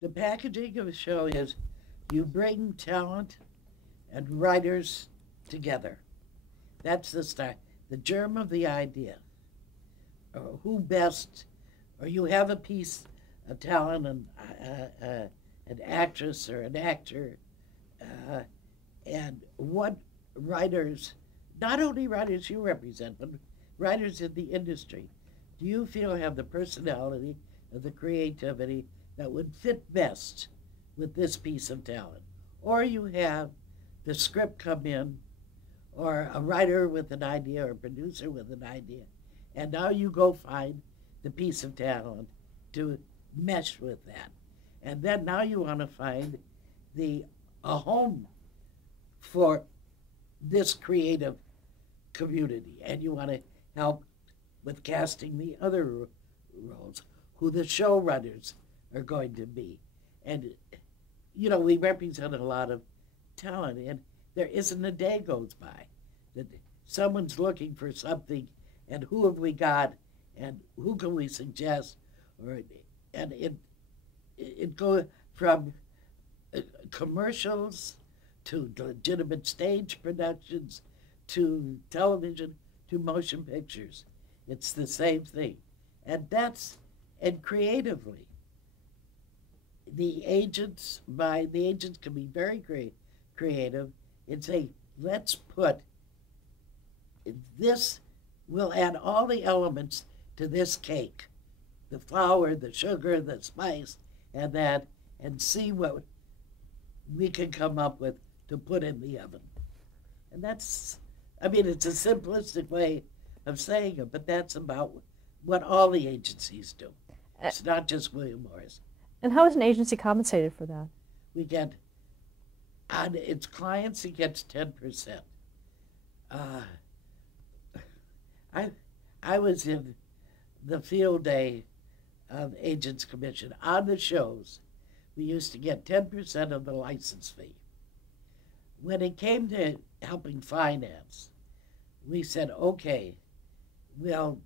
The packaging of a show is you bring talent and writers together. That's the start, the germ of the idea. Who best, or you have a piece of talent and an actress or an actor, uh, and what writers, not only writers you represent, but writers in the industry, do you feel have the personality and the creativity that would fit best with this piece of talent? Or you have the script come in, or a writer with an idea, or a producer with an idea, and now you go find the piece of talent to mesh with that. And then now you want to find the a home for this creative community, and you want to help with casting the other roles, who the showrunners are going to be. And, we represent a lot of talent, and there isn't a day goes by that someone's looking for something, and who have we got, and who can we suggest, or and it goes from commercials to legitimate stage productions to television to motion pictures. It's the same thing. And creatively, the agents can be very creative and say, let's put this, we'll add all the elements to this cake, the flour, the sugar, the spice, and that, and see what we can come up with to put in the oven. And it's a simplistic way of saying it, but that's about what all the agencies do. It's not just William Morris. And how is an agency compensated for that? We get, on its clients, it gets 10%. I was in the field day of Agents Commission. On the shows, we used to get 10% of the license fee. When it came to helping finance, we said, okay, we'll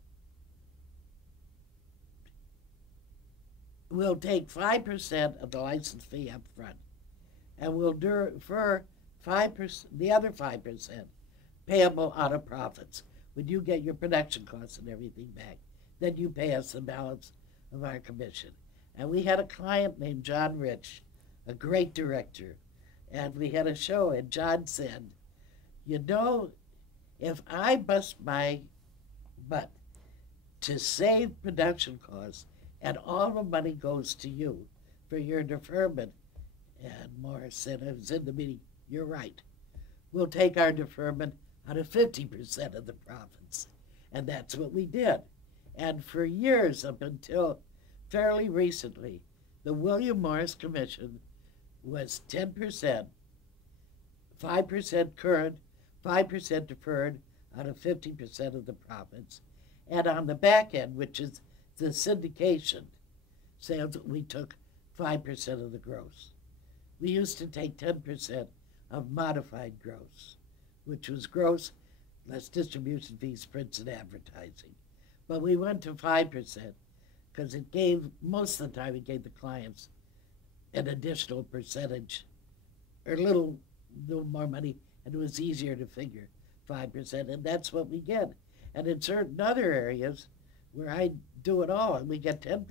take 5% of the license fee up front, and we'll defer 5%, the other 5% payable out of profits. When you get your production costs and everything back, then you pay us the balance of our commission. And we had a client named John Rich, a great director, and we had a show, and John said, if I bust my butt to save production costs and all the money goes to you for your deferment, and Morris said, I was in the meeting, you're right. We'll take our deferment out of 50% of the profits. And that's what we did. And for years, up until fairly recently, the William Morris Commission was 10%, 5% current, 5% deferred out of 50% of the profits. And on the back end, which is the syndication sales, we took 5% of the gross. We used to take 10% of modified gross, which was gross less distribution fees, prints, and advertising. But we went to 5% because it gave, most of the time, it gave the clients an additional percentage or a little more money, and it was easier to figure 5%, and that's what we get. And in certain other areas where I do it all, and we get 10%,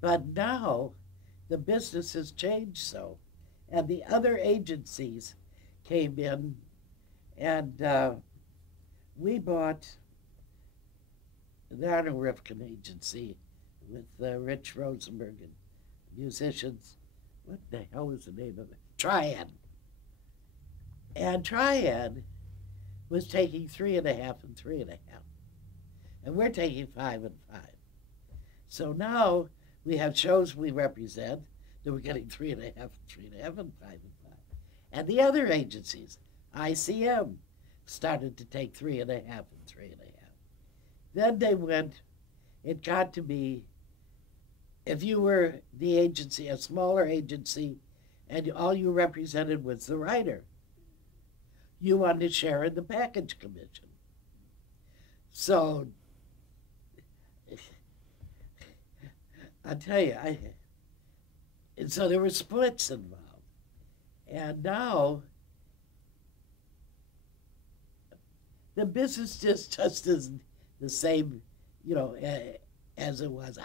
But now the business has changed so, and the other agencies came in, and we bought the Arno Rifkin agency with Rich Rosenberg and musicians. What the hell was the name of it? Triad. And Triad was taking 3.5 and 3.5. And we're taking 5 and 5. So now we have shows we represent that we're getting 3.5 and 3.5 and 5 and 5. And the other agencies, ICM, started to take 3.5 and 3.5. Then they went, it got to be, if you were the agency, a smaller agency, and all you represented was the writer, you wanted to share in the package commission. So I tell you, and so there were splits involved. And now the business just isn't the same, as it was.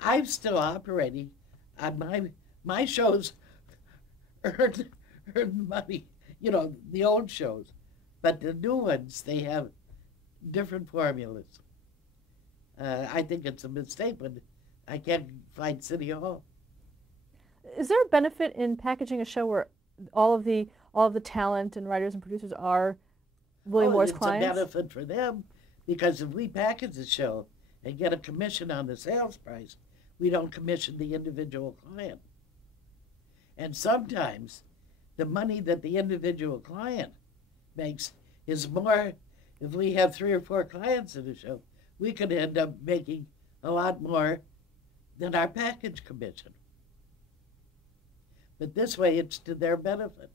I'm still operating on my shows earn money, the old shows, but the new ones, they have different formulas. I think it's a mistake, but I can't find City Hall. Is there a benefit in packaging a show where all of the talent and writers and producers are William Moore's clients? It's a benefit for them, because if we package a show and get a commission on the sales price, we don't commission the individual client. And sometimes the money that the individual client makes is more. If we have 3 or 4 clients in a show, we could end up making a lot more than our package commission. But this way, it's to their benefit.